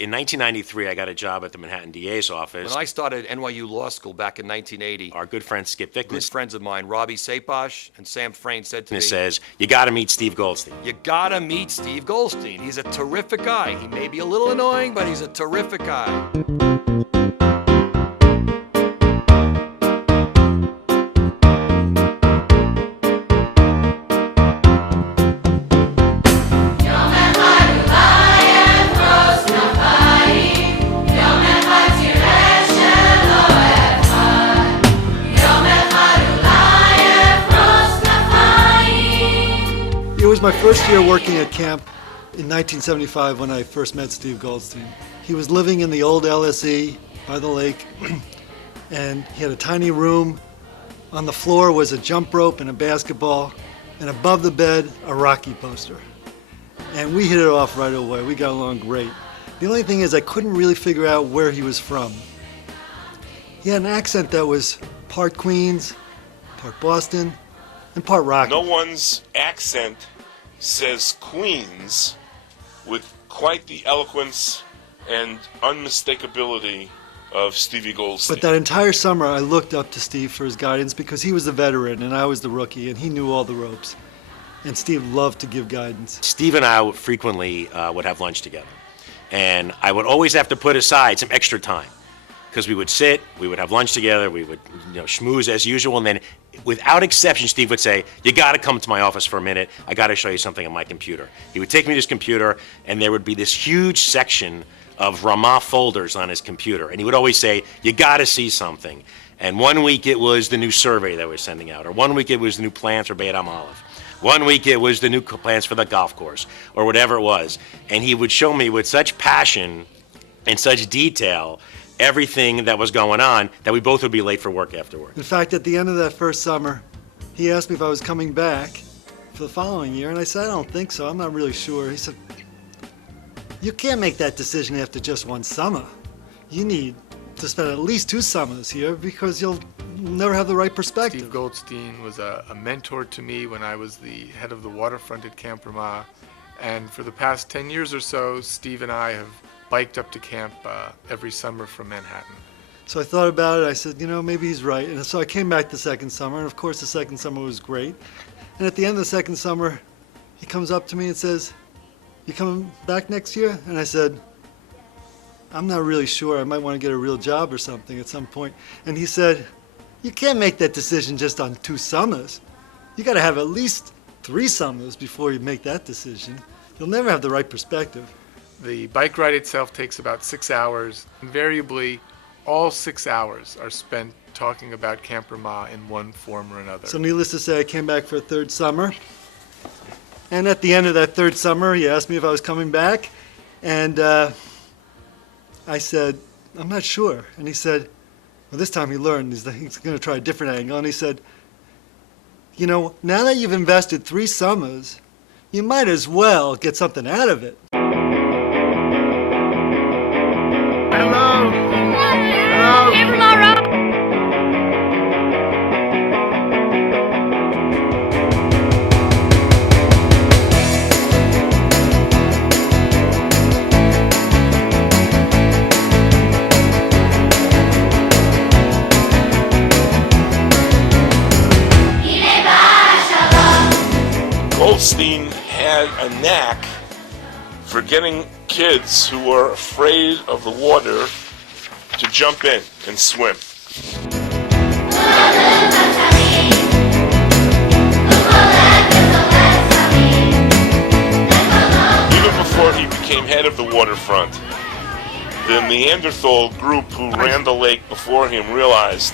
in 1993, I got a job at the Manhattan DA's office. When I started NYU Law School back in 1980, Our good friend Skip Vickness, good friends of mine, Robbie Saposh and Sam Frayne, said to me, says, you got to meet Steve Goldstein. you gotta meet Steve Goldstein. He's a terrific guy. He may be a little annoying, but he's a terrific guy. It was my first year working at camp in 1975 when I first met Steve Goldstein. He was living in the old LSE by the lake, and he had a tiny room. On the floor was a jump rope and a basketball, and above the bed, a Rocky poster. And we hit it off right away. We got along great. The only thing is I couldn't really figure out where he was from. He had an accent that was part Queens, part Boston, and part Rocky. No one's accent says Queens with quite the eloquence and unmistakability of Stevie Goldstein. But that entire summer I looked up to Steve for his guidance because he was the veteran and I was the rookie and he knew all the ropes. And Steve loved to give guidance. Steve and I frequently would have lunch together. And I would always have to put aside some extra time because we would sit, we would have lunch together, we would schmooze as usual, and then without exception, Steve would say, you got to come to my office for a minute. I got to show you something on my computer. He would take me to his computer, and there would be this huge section of Ramah folders on his computer. And he would always say, you got to see something. And one week it was the new survey that we're sending out, or one week it was the new plans for Bayt Olive. One week it was the new plans for the golf course, or whatever it was. And he would show me with such passion and such detail everything that was going on that we both would be late for work afterward. In fact, at the end of that first summer, he asked me if I was coming back for the following year, and I said, I don't think so. I'm not really sure. He said, you can't make that decision after just one summer. You need to spend at least 2 summers here because you'll never have the right perspective. Steve Goldstein was a mentor to me when I was the head of the waterfront at Camp Ramah. And for the past 10 years or so, Steve and I have biked up to camp every summer from Manhattan. So I thought about it. I said, maybe he's right. And so I came back the second summer, and of course the second summer was great. And at the end of the second summer, he comes up to me and says, you coming back next year? And I said, I'm not really sure. I might want to get a real job or something at some point. And he said, you can't make that decision just on 2 summers. You got to have at least 3 summers before you make that decision. You'll never have the right perspective. The bike ride itself takes about 6 hours. Invariably, all 6 hours are spent talking about Camp Ramah in one form or another. So needless to say, I came back for a 3rd summer. And at the end of that 3rd summer, he asked me if I was coming back. And I said, I'm not sure. And he said, well, this time he learned he's going to try a different angle. And he said, now that you've invested 3 summers, you might as well get something out of it. Goldstein had a knack for getting kids who were afraid of the water to jump in and swim. Even before he became head of the waterfront, the Neanderthal group who ran the lake before him realized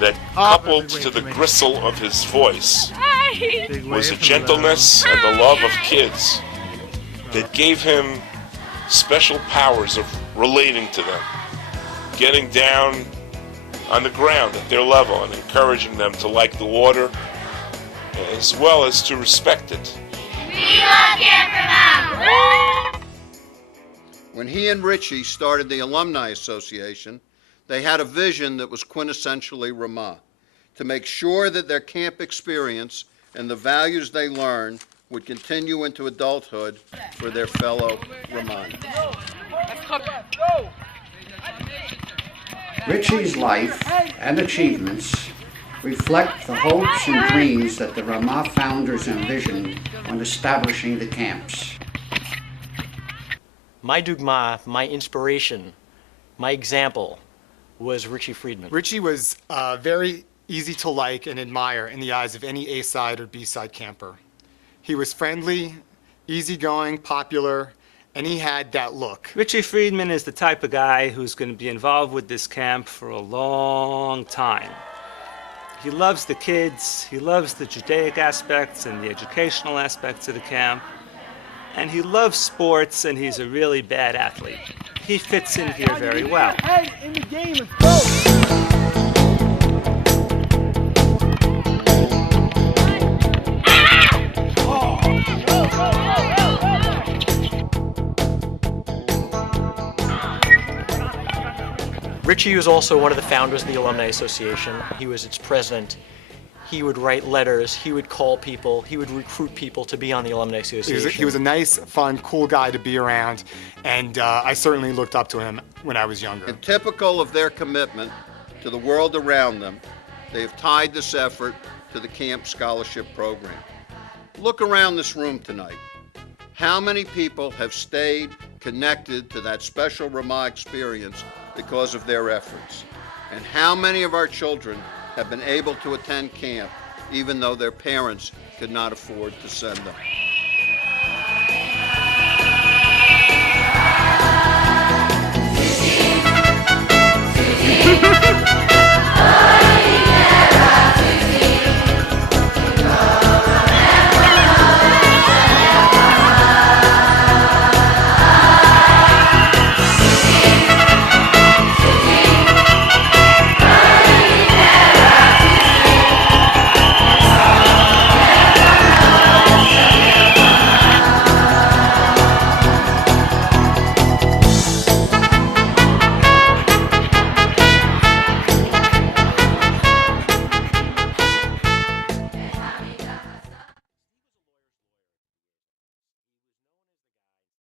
that coupled to the gristle of his voice was a gentleness and the love of kids that gave him special powers of relating to them, getting down on the ground at their level and encouraging them to like the water as well as to respect it. We love Camp Ramah! When he and Richie started the Alumni Association, they had a vision that was quintessentially Ramah, to make sure that their camp experience and the values they learn would continue into adulthood for their fellow Ramah. Richie's life and achievements reflect the hopes and dreams that the Ramah founders envisioned when establishing the camps. My dugma, my inspiration, my example was Richie Friedman. Richie was very easy to like and admire in the eyes of any A-side or B-side camper. He was friendly, easygoing, popular, and he had that look. Richie Friedman is the type of guy who's going to be involved with this camp for a long time. He loves the kids, he loves the Judaic aspects and the educational aspects of the camp, and he loves sports, and he's a really bad athlete. He fits in here very well. Hey, in the game, let's go! Richie was also one of the founders of the Alumni Association. He was its president. He would write letters, he would call people, he would recruit people to be on the Alumni Association. He was a nice, fun, cool guy to be around, and I certainly looked up to him when I was younger. And typical of their commitment to the world around them, they have tied this effort to the Camp Scholarship Program. Look around this room tonight. How many people have stayed connected to that special Ramah experience because of their efforts? And how many of our children have been able to attend camp even though their parents could not afford to send them?